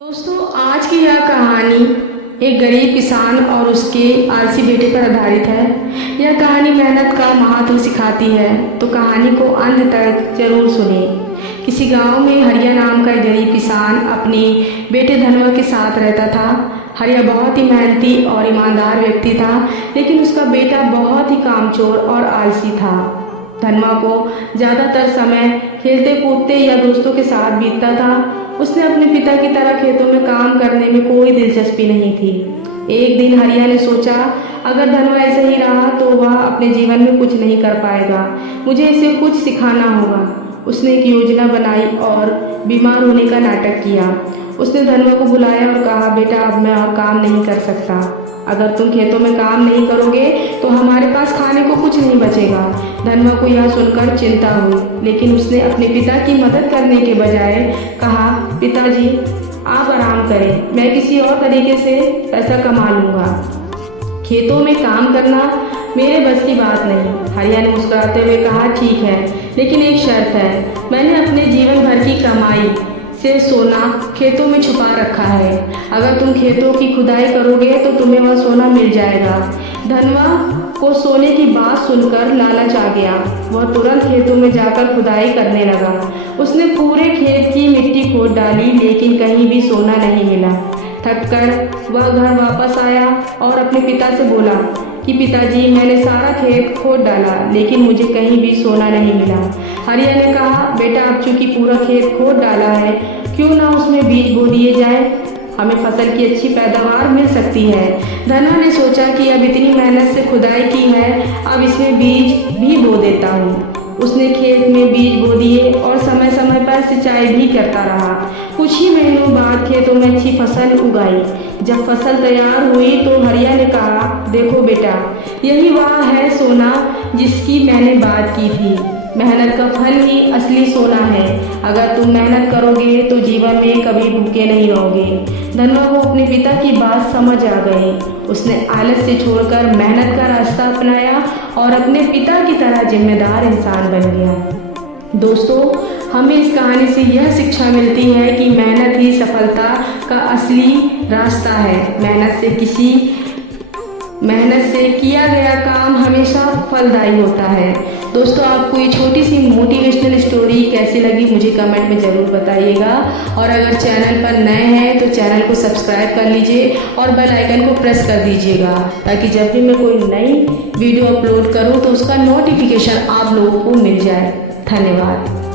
दोस्तों, आज की यह कहानी एक गरीब किसान और उसके आलसी बेटे पर आधारित है। यह कहानी मेहनत का महत्व सिखाती है, तो कहानी को अंत तक जरूर सुनें। किसी गांव में हरिया नाम का एक गरीब किसान अपने बेटे धनवा के साथ रहता था। हरिया बहुत ही मेहनती और ईमानदार व्यक्ति था, लेकिन उसका बेटा बहुत ही कामचोर और आलसी था। धनवा को ज़्यादातर समय खेलते कूदते या दोस्तों के साथ बीतता था। उसने अपने पिता की तरह खेतों में काम करने में कोई दिलचस्पी नहीं थी। एक दिन हरिया ने सोचा, अगर धनवा ऐसे ही रहा तो वह अपने जीवन में कुछ नहीं कर पाएगा। मुझे इसे कुछ सिखाना होगा। उसने एक योजना बनाई और बीमार होने का नाटक किया। उसने धनवा को बुलाया और कहा, बेटा अब मैं और काम नहीं कर सकता। अगर तुम खेतों में काम नहीं करोगे तो हमारे पास खाने को कुछ नहीं बचेगा। धनवा को यह सुनकर चिंता हुई, लेकिन उसने अपने पिता की मदद करने के बजाय कहा, पिताजी आप आराम करें, मैं किसी और तरीके से पैसा कमा लूँगा। खेतों में काम करना मेरे बस की बात नहीं। हरिया ने मुस्कुराते हुए कहा, ठीक है, लेकिन एक शर्त है। मैंने अपने जीवन भर की कमाई से सोना खेतों में छुपा रखा है। अगर तुम खेतों की खुदाई करोगे तो तुम्हें वह सोना मिल जाएगा। धनवा को सोने की बात सुनकर लालच आ गया। वह तुरंत खेतों में जाकर खुदाई करने लगा। उसने पूरे खेत की मिट्टी खोद डाली, लेकिन कहीं भी सोना नहीं मिला। थककर वह घर वापस आया और अपने पिता से बोला कि पिताजी मैंने सारा खेत खोद डाला, लेकिन मुझे कहीं भी सोना नहीं मिला। हरिया ने कहा, बेटा अब चूंकि पूरा खेत खोद डाला है, क्यों ना उसमें बीज बो दिए जाए, हमें फसल की अच्छी पैदावार मिल सकती है। धनवा ने सोचा कि अब इतनी मेहनत से खुदाई की है, अब इसमें बीज भी बो देता हूँ। उसने खेत में बीज बो दिए और समय समय पर सिंचाई भी करता रहा। कुछ ही महीनों बाद खेतों में अच्छी फसल उगाई। जब फसल तैयार हुई तो हरिया ने कहा, देखो बेटा, यही वह है सोना जिसकी मैंने बात की थी। मेहनत का फल ही असली सोना है। अगर तुम मेहनत करोगे तो जीवन में कभी भूखे नहीं रहोगे। धनवा को अपने पिता की बात समझ आ गई। उसने आलस से छोड़कर मेहनत का रास्ता अपनाया और अपने पिता की तरह जिम्मेदार इंसान बन गया। दोस्तों, हमें इस कहानी से यह शिक्षा मिलती है कि मेहनत ही सफलता का असली रास्ता है। मेहनत से किया गया काम हमेशा फलदायी होता है। दोस्तों, आपको ये छोटी सी मोटिवेशनल स्टोरी कैसी लगी मुझे कमेंट में ज़रूर बताइएगा। और अगर चैनल पर नए हैं तो चैनल को सब्सक्राइब कर लीजिए और बेल आइकन को प्रेस कर दीजिएगा, ताकि जब भी मैं कोई नई वीडियो अपलोड करूं तो उसका नोटिफिकेशन आप लोगों को मिल जाए। धन्यवाद।